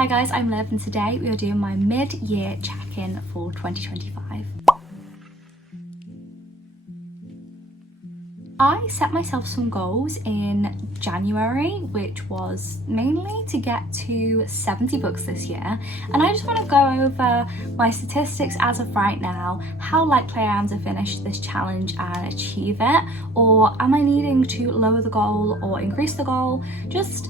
Hi guys, I'm Liv and today we are doing my mid-year check-in for 2025. I set myself some goals in January, which was mainly to get to 70 books this year, and I just want to go over my statistics as of right now, how likely I am to finish this challenge and achieve it, or am I needing to lower the goal or increase the goal, just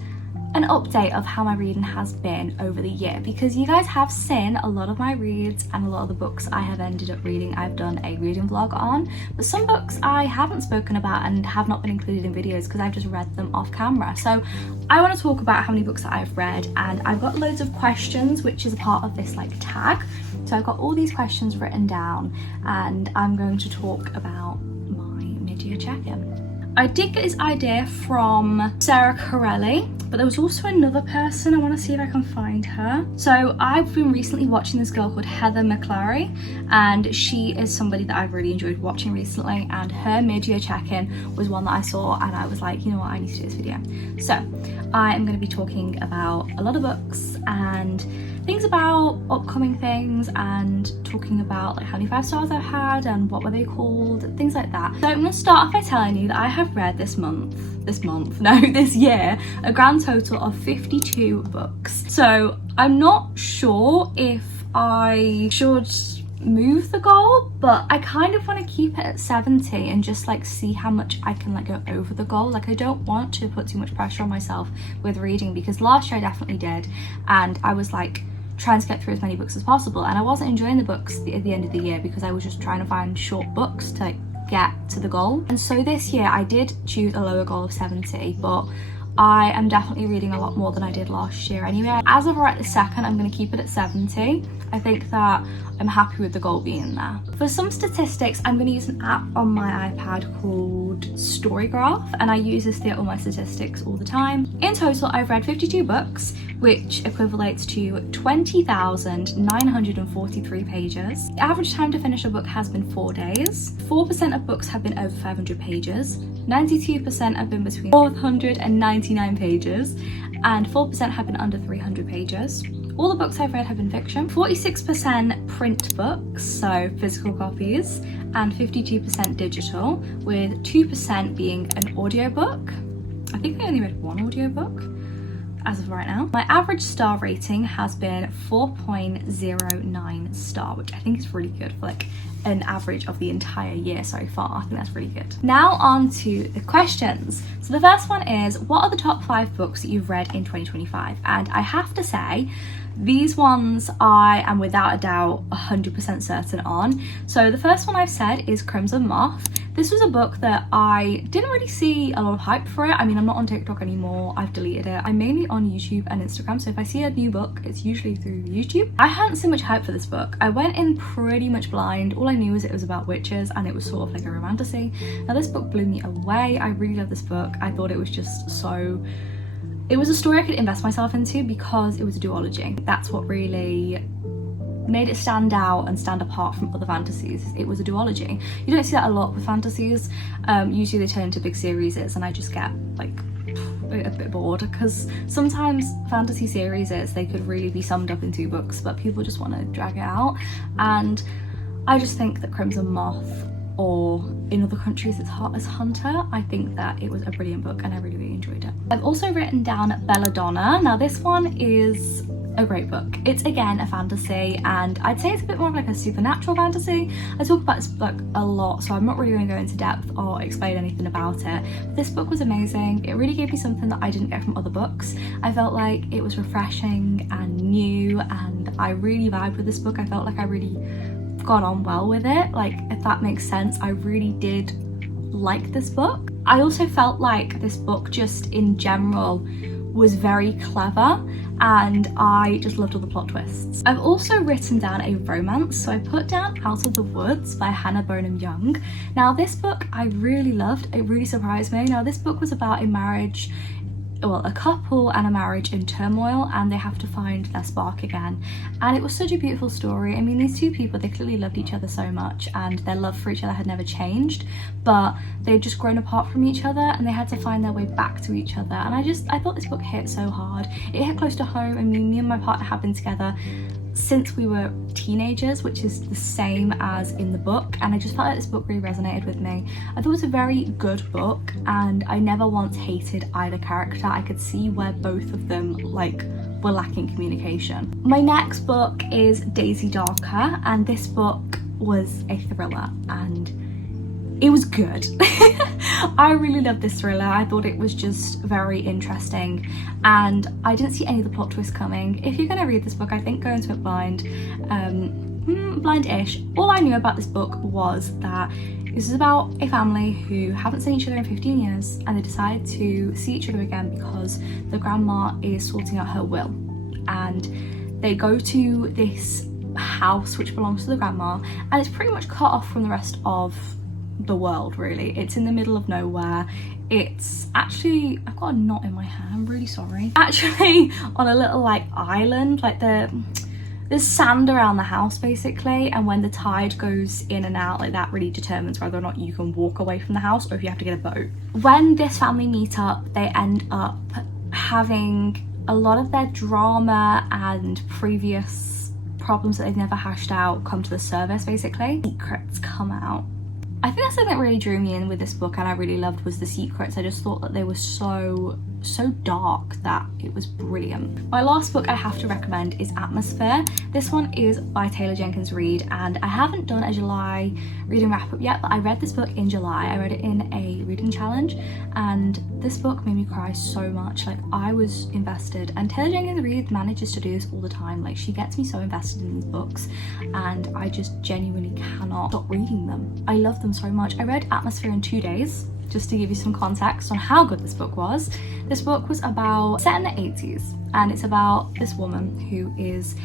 an update of how my reading has been over the year, because you guys have seen a lot of my reads and a lot of the books I have ended up reading I've done a reading vlog on, but some books I haven't spoken about and have not been included in videos because I've just read them off camera. So I want to talk about how many books that I've read, and I've got loads of questions which is a part of this like tag. So I've got all these questions written down and I'm going to talk about my mid-year check-in. I did get this idea from Sarah Corelli, but there was also another person. I want to see if I can find her. So I've been recently watching this girl called Heather McClary, and she is somebody that I've really enjoyed watching recently, and her mid-year check-in was one that I saw and I was like, you know what, I need to do this video. So I am going to be talking about a lot of books and things about upcoming things, and talking about like how many 5 stars I've had and what were they called, things like that. So I'm going to start off by telling you that I have read this year a grand total of 52 books. So I'm not sure if I should move the goal, but I kind of want to keep it at 70 and just like see how much I can like go over the goal. Like I don't want to put too much pressure on myself with reading, because last year I definitely did, and I was like trying to get through as many books as possible, and I wasn't enjoying the books at the end of the year because I was just trying to find short books to like get to the goal. And so this year I did choose a lower goal of 70, but I am definitely reading a lot more than I did last year anyway. As of right this second, I'm going to keep it at 70. I think that I'm happy with the goal being there. For some statistics, I'm going to use an app on my iPad called Storygraph, and I use this to get all my statistics all the time. In total, I've read 52 books, which equivalates to 20,943 pages. The average time to finish a book has been 4 days. 4% of books have been over 500 pages. 92% have been between 499 pages, and 4% have been under 300 pages. All the books I've read have been fiction. 46% print books, so physical copies, and 52% digital, with 2% being an audiobook. I think I only read one audiobook as of right now. My average star rating has been 4.09 star, which I think is really good for like an average of the entire year so far. I think that's really good. Now on to the questions. So the first one is, what are the top 5 books that you've read in 2025? And I have to say, these ones I am without a doubt 100% certain on. So the first one I've said is Crimson Moth. This was a book that I didn't really see a lot of hype for it. I mean, I'm not on TikTok anymore, I've deleted it. I'm mainly on YouTube and Instagram, so if I see a new book, it's usually through YouTube. I hadn't seen much hype for this book. I went in pretty much blind. All I knew was it was about witches and it was sort of like a romantasy. Now this book blew me away. I really love this book. I thought it was just so... It was a story I could invest myself into because it was a duology. That's what really made it stand out and stand apart from other fantasies. It was a duology. You don't see that a lot with fantasies. Usually they turn into big series, and I just get like a bit bored, because sometimes fantasy series they could really be summed up in 2 books, but people just want to drag it out. And I just think that Crimson Moth, or in other countries it's Heart as Hunter, I think that it was a brilliant book and I really, really enjoyed it. I've also written down Belladonna. Now this one is a great book. It's again a fantasy, and I'd say it's a bit more of like a supernatural fantasy. I talk about this book a lot, so I'm not really going to go into depth or explain anything about it. But this book was amazing. It really gave me something that I didn't get from other books. I felt like it was refreshing and new, and I really vibed with this book. I felt like I really got on well with it, like, if that makes sense. I really did like this book. I also felt like this book just in general was very clever, and I just loved all the plot twists. I've also written down a romance, so I put down Out of the Woods by Hannah Bonham Young. Now this book I really loved. It really surprised me. Now this book was about a marriage well, a couple and a marriage in turmoil, and they have to find their spark again. And it was such a beautiful story. I mean, these two people, they clearly loved each other so much, and their love for each other had never changed, but they'd just grown apart from each other, and they had to find their way back to each other. And I thought this book hit so hard. It hit close to home. I mean, me and my partner have been together since we were teenagers, which is the same as in the book, and I just felt like this book really resonated with me. I thought it was a very good book, and I never once hated either character. I could see where both of them like were lacking communication. My next book is Daisy Darker, and this book was a thriller, and it was good. I really loved this thriller. I thought it was just very interesting, and I didn't see any of the plot twists coming. If you're going to read this book, I think go into it blind, blind-ish. All I knew about this book was that this is about a family who haven't seen each other in 15 years, and they decide to see each other again because the grandma is sorting out her will, and they go to this house which belongs to the grandma, and it's pretty much cut off from the rest of the world, really. It's in the middle of nowhere. It's actually, I've got a knot in my hair, I'm really sorry. Actually on a little like island, like there's sand around the house basically, and when the tide goes in and out, like that really determines whether or not you can walk away from the house or if you have to get a boat. When this family meet up, they end up having a lot of their drama and previous problems that they've never hashed out come to the surface basically. Secrets come out. I think that's something that really drew me in with this book, and I really loved was the secrets. I just thought that they were so dark that it was brilliant. My last book I have to recommend is Atmosphere. This one is by Taylor Jenkins Reid, and I haven't done a July reading wrap up yet, but I read this book in July. I read it in a reading challenge, and this book made me cry so much. Like, I was invested, and Taylor Jenkins Reid manages to do this all the time. Like, she gets me so invested in these books, and I just genuinely cannot stop reading them. I love them so much. I read Atmosphere in 2 days, just to give you some context on how good this book was. This book was set in the 80s, and it's about this woman who is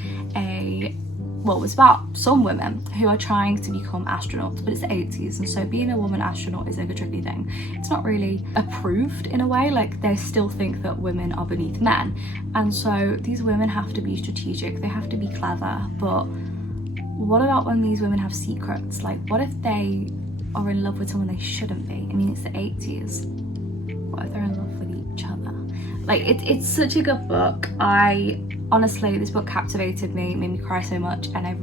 it's about some women who are trying to become astronauts, but it's the 80s, and so being a woman astronaut is like a tricky thing. It's not really approved in a way, like they still think that women are beneath men, and so these women have to be strategic, they have to be clever, but what about when these women have secrets? Like, what if they are in love with someone they shouldn't be? I mean, it's the 80s. What if they're in love with each other? Like, it's such a good book. Honestly, this book captivated me, made me cry so much, and I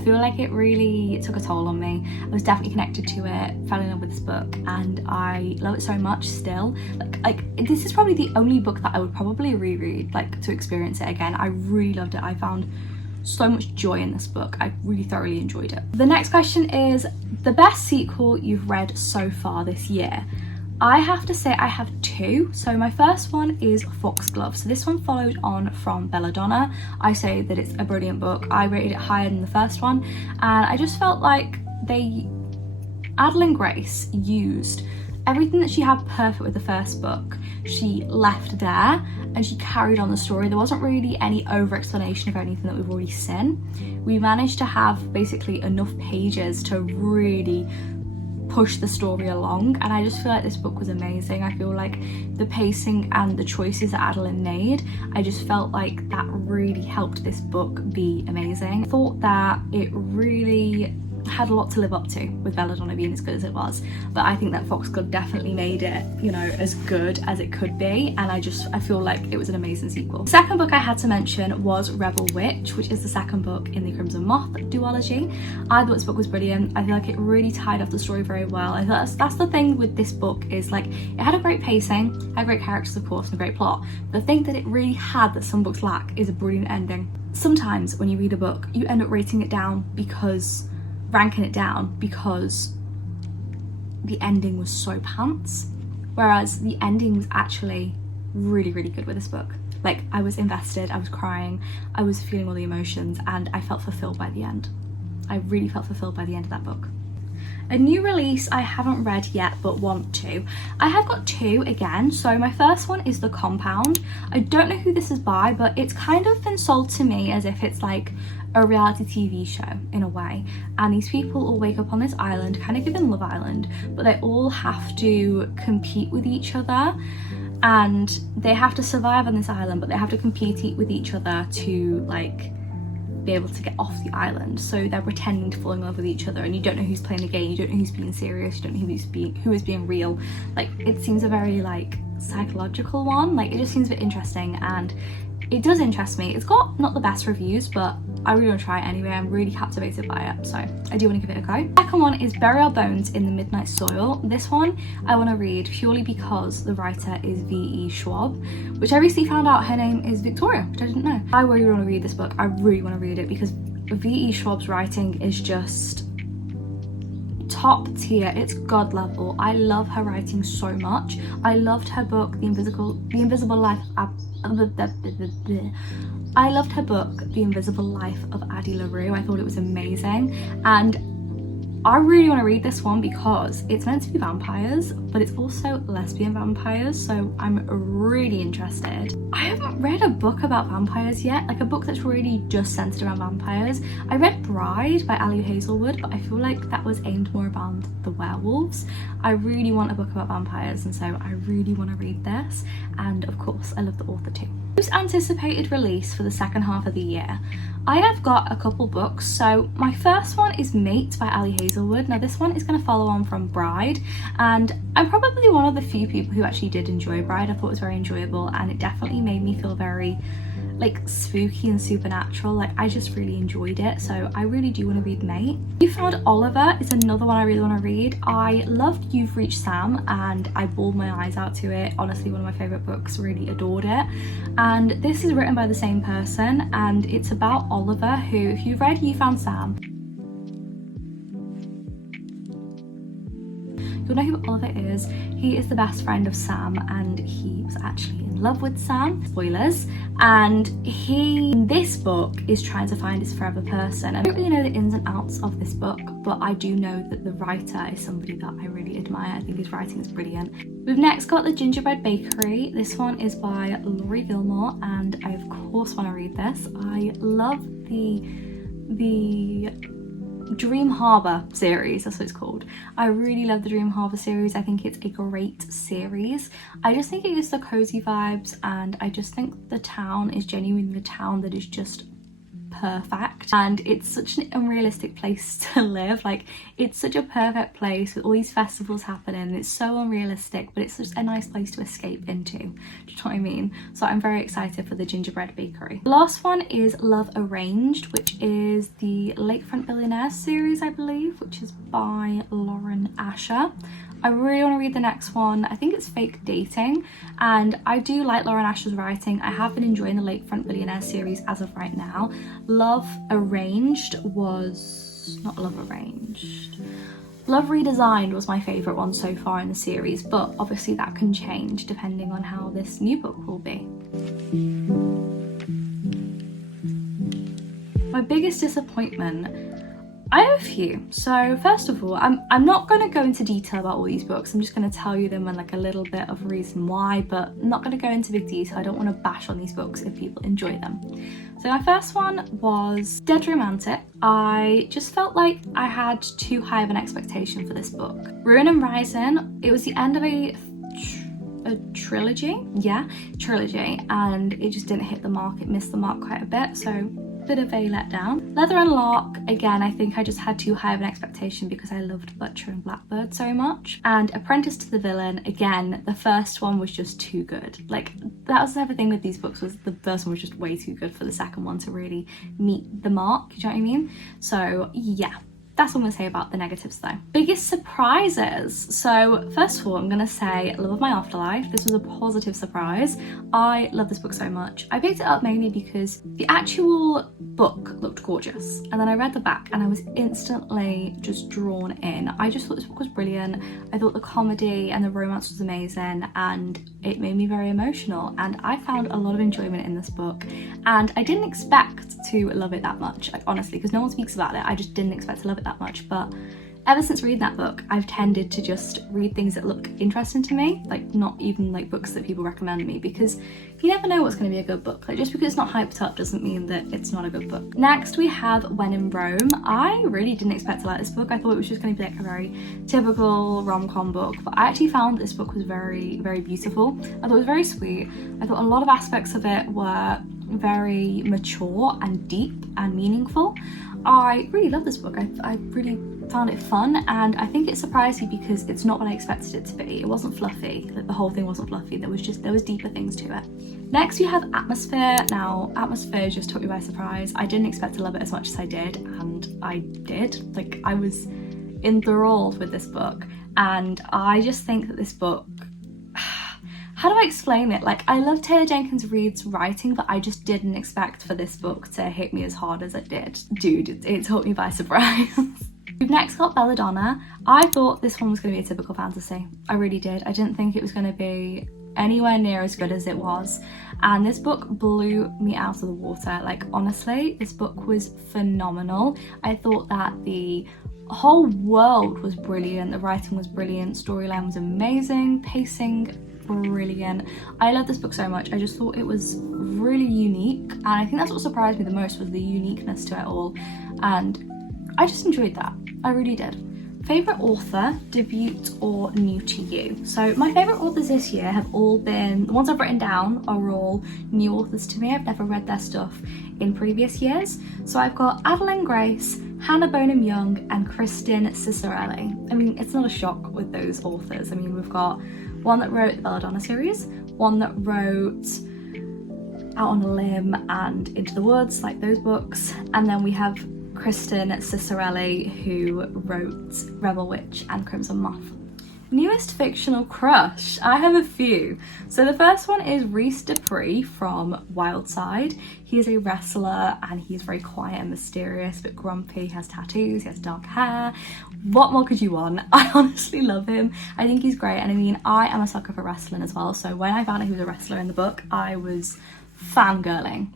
feel like it really took a toll on me. I was definitely connected to it, fell in love with this book, and I love it so much still. Like this is probably the only book that I would probably reread, like, to experience it again. I really loved it. I found so much joy in this book. I really thoroughly enjoyed it. The next question is the best sequel you've read so far this year. I have to say I have two. So my first one is Foxglove. So this one followed on from Belladonna. I say that it's a brilliant book. I rated it higher than the first one, and I just felt like Adeline Grace used everything that she had perfect with the first book. She left there and she carried on the story. There wasn't really any over explanation of anything that we've already seen. We managed to have basically enough pages to really push the story along, and I just feel like this book was amazing. I feel like the pacing and the choices that Adeline made, I just felt like that really helped this book be amazing. I thought that it really had a lot to live up to with Belladonna being as good as it was, but I think that Foxglove definitely made it, you know, as good as it could be, and I feel like it was an amazing sequel. The second book I had to mention was Rebel Witch, which is the second book in the Crimson Moth duology. I thought this book was brilliant. I feel like it really tied off the story very well. I thought that's the thing with this book, is like, it had a great pacing, had great characters of course, and a great plot. The thing that it really had that some books lack is a brilliant ending. Sometimes when you read a book, you end up ranking it down because the ending was so pants, whereas the ending was actually really, really good with this book. Like, I was invested, I was crying, I was feeling all the emotions, and I felt fulfilled by the end. I really felt fulfilled by the end of that book. A new release I haven't read yet but want to. I have got two again. So my first one is The Compound. I don't know who this is by, but it's kind of been sold to me as if it's like a reality TV show in a way, and these people all wake up on this island, kind of given Love Island, but they all have to compete with each other, and they have to survive on this island, but they have to compete with each other to like be able to get off the island. So they're pretending to fall in love with each other, and you don't know who's playing a game, you don't know who's being serious, you don't know who is being real. Like, it seems a very like psychological one. Like, it just seems a bit interesting, and it does interest me. It's got not the best reviews, but I really want to try it anyway. I'm really captivated by it, so I do want to give it a go. The second one is Bury Our Bones in the Midnight Soil. This one I want to read purely because the writer is V.E. Schwab, which I recently found out her name is Victoria, which I didn't know. I really want to read this book. I really want to read it because V.E. Schwab's writing is just top tier. It's god level. I love her writing so much. I loved her book The Invisible Life I loved her book, The Invisible Life of Addie LaRue. I thought it was amazing, and I really want to read this one because it's meant to be vampires, but it's also lesbian vampires, so I'm really interested. I haven't read a book about vampires yet, like a book that's really just centered around vampires. I read Bride by Ali Hazelwood, but I feel like that was aimed more around the werewolves. I really want a book about vampires, and so I really want to read this, and of course I love the author too. Most anticipated release for the second half of the year. I have got a couple books. So my first one is Mate by Ali Hazelwood. Now this one is going to follow on from Bride, and I'm probably one of the few people who actually did enjoy Bride. I thought it was very enjoyable, and it definitely made me feel very like spooky and supernatural. Like, I just really enjoyed it, so I really do want to read Mate. You Found Oliver is another one I really want to read. I loved You've Reached Sam, and I bawled my eyes out to it. Honestly, one of my favorite books, really adored it. And this is written by the same person, and it's about Oliver, who, if you've read You Found Sam, you'll know who Oliver is. He is the best friend of Sam, and he was actually in love with Sam. Spoilers. And he, in this book, is trying to find his forever person. I don't really know the ins and outs of this book, but I do know that the writer is somebody that I really admire. I think his writing is brilliant. We've next got The Gingerbread Bakery. This one is by Laurie Gilmore, and I of course want to read this. I love the Dream Harbour series, that's what it's called. I really love the Dream Harbour series. I think it's a great series. I just think it gives the cozy vibes, and I just think the town is genuinely a town that is just perfect, and it's such an unrealistic place to live. Like, it's such a perfect place with all these festivals happening. It's so unrealistic, but it's just a nice place to escape into. Do you know what I mean? So I'm very excited for The Gingerbread Bakery. The last one is Love Arranged, which is the Lakefront Billionaires series, I believe, which is by Lauren Asher. I really want to read the next one. I think it's Fake Dating, and I do like Lauren Asher's writing. I have been enjoying the Lakefront Billionaire series as of right now. Love Arranged was not Love Arranged. Love Redesigned was my favourite one so far in the series, but obviously that can change depending on how this new book will be. My biggest disappointment, I have a few. So first of all, I'm not going to go into detail about all these books. I'm just going to tell you them and like a little bit of reason why, but I'm not going to go into big detail. I don't want to bash on these books if people enjoy them. So my first one was Dead Romantic. I just felt like I had too high of an expectation for this book. Ruin and Rising, it was the end of a trilogy, and it just didn't hit the mark. It missed the mark quite a bit, so bit of a letdown. Leather and Lark, again, I think I just had too high of an expectation because I loved Butcher and Blackbird so much. And Apprentice to the Villain, again, the first one was just too good. Like, that was the type of thing with these books, was the first one was just way too good for the second one to really meet the mark, you know what I mean? So yeah, that's what I'm going to say about the negatives though. Biggest surprises. So first of all, I'm going to say Love of My Afterlife. This was a positive surprise. I love this book so much. I picked it up mainly because the actual book looked gorgeous, and then I read the back and I was instantly just drawn in. I just thought this book was brilliant. I thought the comedy and the romance was amazing, and it made me very emotional, and I found a lot of enjoyment in this book, and I didn't expect to love it that much, like honestly, because no one speaks about it. I just didn't expect to love it that much, but Ever since reading that book, I've tended to just read things that look interesting to me, like not even like books that people recommend me, because you never know what's going to be a good book. Like just because it's not hyped up doesn't mean that it's not a good book. Next we have When in Rome. I really didn't expect to like this book. I thought it was just going to be like a very typical rom-com book, but I actually found this book was very, very beautiful. I thought it was very sweet. I thought a lot of aspects of it were very mature and deep and meaningful. I really love this book. I really found it fun, and I think it surprised me because it's not what I expected it to be. It wasn't fluffy, like the whole thing wasn't fluffy. There was deeper things to it. Next we have Atmosphere. Now Atmosphere just took me by surprise. I didn't expect to love it as much as I did, and I did. Like I was enthralled with this book, and I just think that this book, how do I explain it? Like I love Taylor Jenkins Reid's writing, but I just didn't expect for this book to hit me as hard as it did. Dude, it took me by surprise. We've next got Belladonna. I thought this one was going to be a typical fantasy. I really did. I didn't think it was going to be anywhere near as good as it was. And this book blew me out of the water. Like honestly, this book was phenomenal. I thought that the whole world was brilliant. The writing was brilliant. Storyline was amazing. Pacing, brilliant. I love this book so much. I just thought it was really unique. And I think that's what surprised me the most was the uniqueness to it all. And I just enjoyed that. I really did. Favourite author, debut or new to you? So my favourite authors this year have all been, the ones I've written down are all new authors to me. I've never read their stuff in previous years. So I've got Adeline Grace, Hannah Bonham Young and Kristen Cicerelli. I mean, it's not a shock with those authors. I mean, we've got one that wrote the Belladonna series, one that wrote Out on a Limb and Into the Woods, like those books, and then we have Kristen Cicerelli, who wrote Rebel Witch and Crimson Moth. Newest fictional crush. I have a few. So the first one is Reese Dupree from Wildside. He is a wrestler and he's very quiet and mysterious, but grumpy. He has tattoos, he has dark hair. What more could you want? I honestly love him. I think he's great, and I mean, I am a sucker for wrestling as well. So when I found out he was a wrestler in the book, I was fangirling,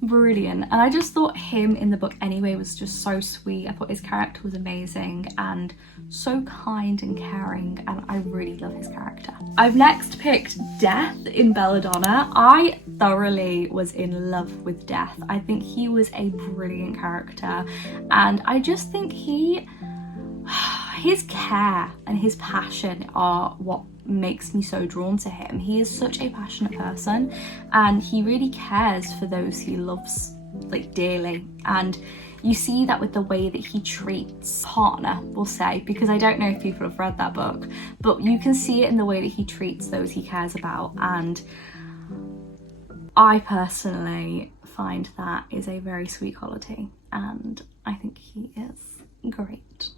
brilliant. And I just thought him in the book anyway was just so sweet. I thought his character was amazing and so kind and caring, and I really love his character. I've next picked Death in Belladonna. I thoroughly was in love with Death. I think he was a brilliant character, and I just think his care and his passion are what makes me so drawn to him. He is such a passionate person, and he really cares for those he loves like dearly, and you see that with the way that he treats partner, we'll say, because I don't know if people have read that book, but you can see it in the way that he treats those he cares about, and I personally find that is a very sweet quality, and I think he is great.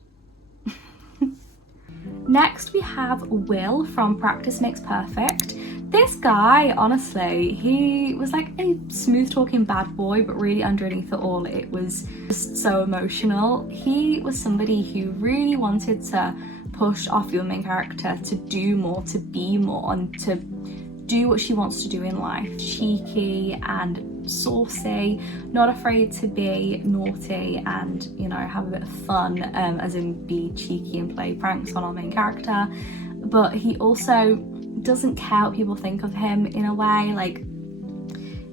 Next we have Will from Practice Makes Perfect. This guy, honestly, he was like a smooth talking bad boy, but really underneath it all it was just so emotional. He was somebody who really wanted to push our female main character to do more, to be more, and to do what she wants to do in life. Cheeky and saucy, not afraid to be naughty and, you know, have a bit of fun, as in be cheeky and play pranks on our main character. But he also doesn't care what people think of him in a way. Like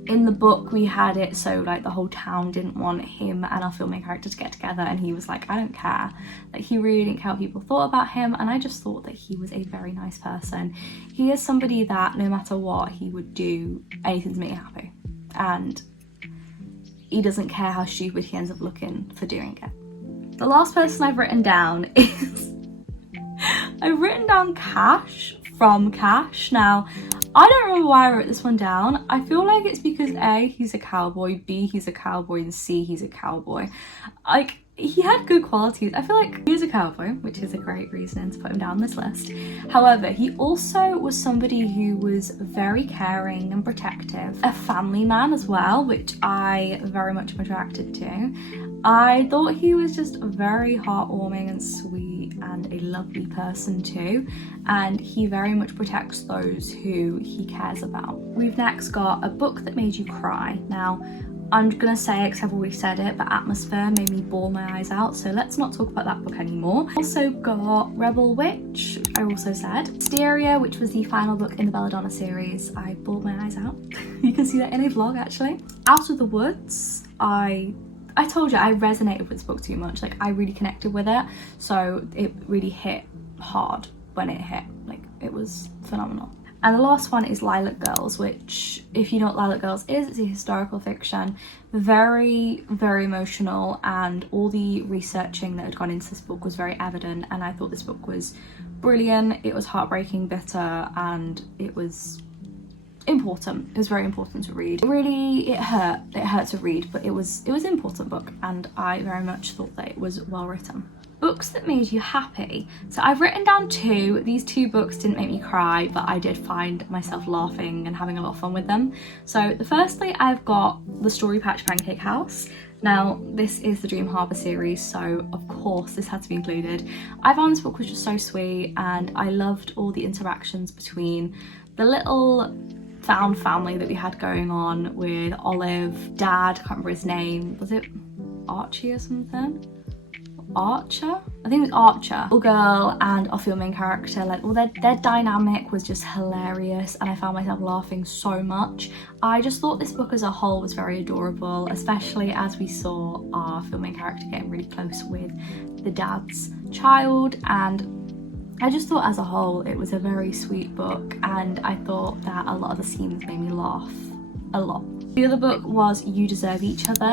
in the book we had it so like the whole town didn't want him and our filming character to get together, and he was like, I don't care. Like he really didn't care what people thought about him, and I just thought that he was a very nice person. He is somebody that no matter what, he would do anything to make you happy, and he doesn't care how stupid he ends up looking for doing it. The last person I've written down is I've written down Cash from Cash. Now I don't remember why I wrote this one down. I feel like it's because A, he's a cowboy, B, he's a cowboy, and C, he's a cowboy. Like, he had good qualities. I feel like he was a cowboy, which is a great reason to put him down this list. However, he also was somebody who was very caring and protective. A family man as well, which I very much am attracted to. I thought he was just very heartwarming and sweet and a lovely person too, and he very much protects those who he cares about. We've next got A Book That Made You Cry. Now, I'm gonna say it because I've already said it, but Atmosphere made me bawl my eyes out, so let's not talk about that book anymore. Also got Rebel Witch, which I also said. Stereo, which was the final book in the Belladonna series, I bawled my eyes out. You can see that in a vlog actually. Out of the Woods, I told you I resonated with this book too much. Like, I really connected with it, so it really hit hard when it hit. Like, it was phenomenal. And the last one is Lilac Girls, which, if you know what Lilac Girls is, it's a historical fiction. Very, very emotional, and all the researching that had gone into this book was very evident, and I thought this book was brilliant. It was heartbreaking, bitter, and it was important. It was very important to read. It hurt to read, but it was an important book, and I very much thought that it was well written. Books that made you happy. So I've written down two. These two books didn't make me cry, but I did find myself laughing and having a lot of fun with them. So firstly, I've got The Story Patch Pancake House. Now, this is the Dream Harbour series, so of course this had to be included. I found this book was just so sweet, and I loved all the interactions between the little found family that we had going on with Olive, Dad, I can't remember his name, was it Archie or something? Archer? I think it was Archer. Little girl and our female main character, like, well, their dynamic was just hilarious, and I found myself laughing so much. I just thought this book as a whole was very adorable, especially as we saw our female main character getting really close with the dad's child, and I just thought as a whole it was a very sweet book, and I thought that a lot of the scenes made me laugh a lot. The other book was You Deserve Each Other.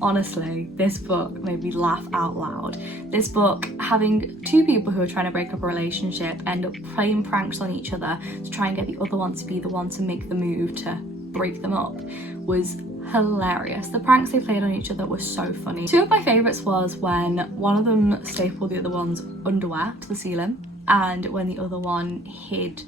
Honestly, this book made me laugh out loud. This book, having two people who are trying to break up a relationship end up playing pranks on each other to try and get the other one to be the one to make the move to break them up, was hilarious. The pranks they played on each other were so funny. Two of my favourites was when one of them stapled the other one's underwear to the ceiling, and when the other one hid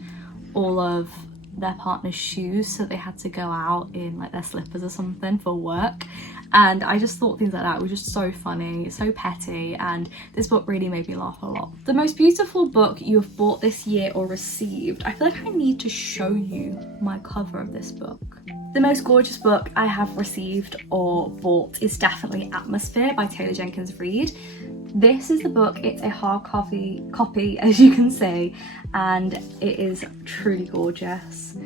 all of their partner's shoes, so they had to go out in like their slippers or something for work. And I just thought things like that were just so funny, so petty, and this book really made me laugh a lot. The most beautiful book you have bought this year or received. I feel like I need to show you my cover of this book. The most gorgeous book I have received or bought is definitely Atmosphere by Taylor Jenkins Reid. This is the book. It's a hard copy, as you can see, and it is truly gorgeous.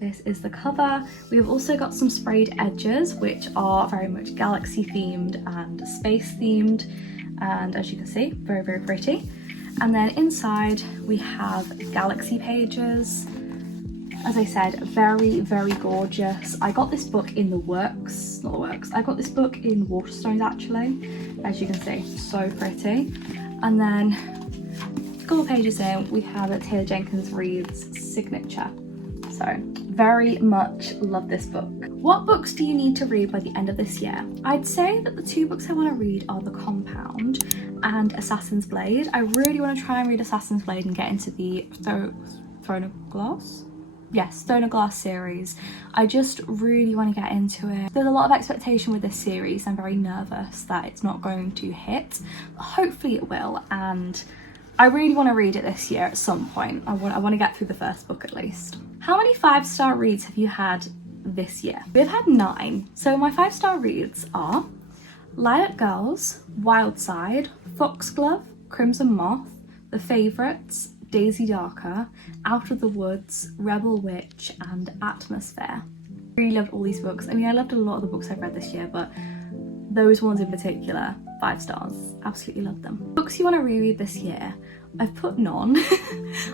This is the cover. We've also got some sprayed edges, which are very much galaxy themed and space themed, and as you can see, very, very pretty. And then inside we have galaxy pages. As I said, very, very gorgeous. I got this book in I got this book in Waterstones actually, as you can see, so pretty. And then a couple pages in, we have Taylor Jenkins Reid's signature. So very much love this book. What books do you need to read by the end of this year? I'd say that the two books I want to read are The Compound and Assassin's Blade. I really want to try and read Assassin's Blade and get into the Throne of Glass? Yes, Throne of Glass series. I just really want to get into it. There's a lot of expectation with this series. I'm very nervous that it's not going to hit, but hopefully it will, and I really want to read it this year at some point. I want to get through the first book at least. How many 5-star reads have you had this year? We've had 9. So my 5-star reads are Lilac Girls, Wildside, Foxglove, Crimson Moth, The Favourites, Daisy Darker, Out of the Woods, Rebel Witch, and Atmosphere. Really loved all these books. I mean, I loved a lot of the books I've read this year, but those ones in particular, 5 stars. Absolutely love them. Books you want to reread this year? I've put none.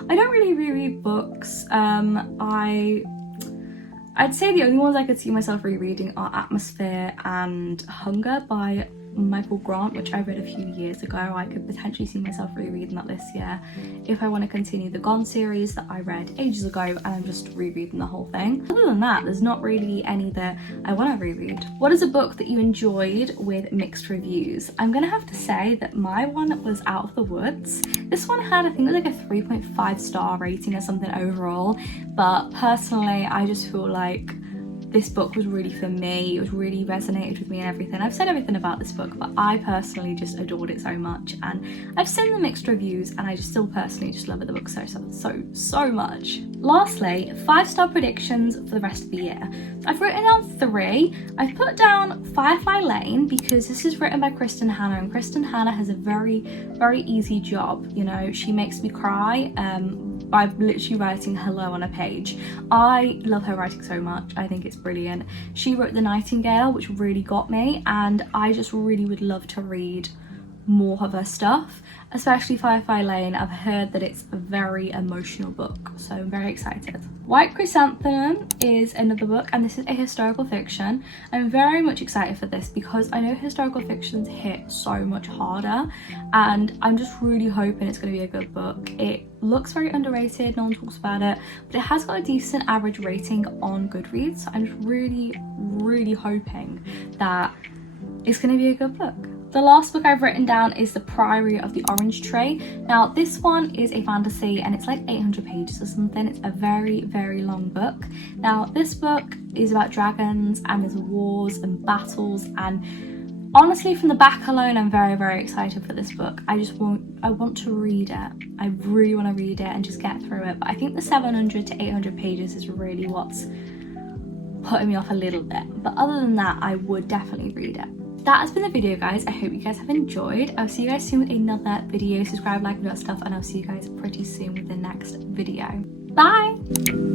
I don't really reread books. I'd say the only ones I could see myself rereading are Atmosphere and Hunger by Michael Grant, which I read a few years ago. I could potentially see myself rereading that this year if I want to continue the Gone series that I read ages ago and I'm just rereading the whole thing. Other than that, there's not really any that I want to reread. What is a book that you enjoyed with mixed reviews? I'm gonna have to say that my one was Out of the Woods. This one had, I think it was like a 3.5 star rating or something overall, but personally I just feel like this book was really for me. It was really resonated with me and everything. I've said everything about this book, but I personally just adored it so much, and I've seen the mixed reviews and I just still personally just love the book so much. Lastly, 5-star predictions for the rest of the year. I've written down 3. I've put down Firefly Lane because this is written by Kristen Hanna, and Kristen Hanna has a very easy job. You know, she makes me cry by literally writing hello on a page. I love her writing so much. I think it's brilliant. She wrote The Nightingale, which really got me, and I just really would love to read more of her stuff, especially Firefly Lane. I've heard that it's a very emotional book, so I'm very excited. White Chrysanthemum is another book, and this is a historical fiction. I'm very much excited for this because I know historical fictions hit so much harder, and I'm just really hoping it's going to be a good book. It looks very underrated, no one talks about it, but it has got a decent average rating on Goodreads, so I'm just really hoping that it's going to be a good book. The last book I've written down is The Priory of the Orange Tree. Now this one is a fantasy and it's like 800 pages or something. It's a very long book. Now this book is about dragons and there's wars and battles, and honestly from the back alone I'm very excited for this book. I want to read it. I really want to read it and just get through it, but I think the 700 to 800 pages is really what's putting me off a little bit. But other than that, I would definitely read it. That has been the video, guys. I hope you guys have enjoyed. I'll see you guys soon with another video. Subscribe, like, and all that stuff, and I'll see you guys pretty soon with the next video. Bye!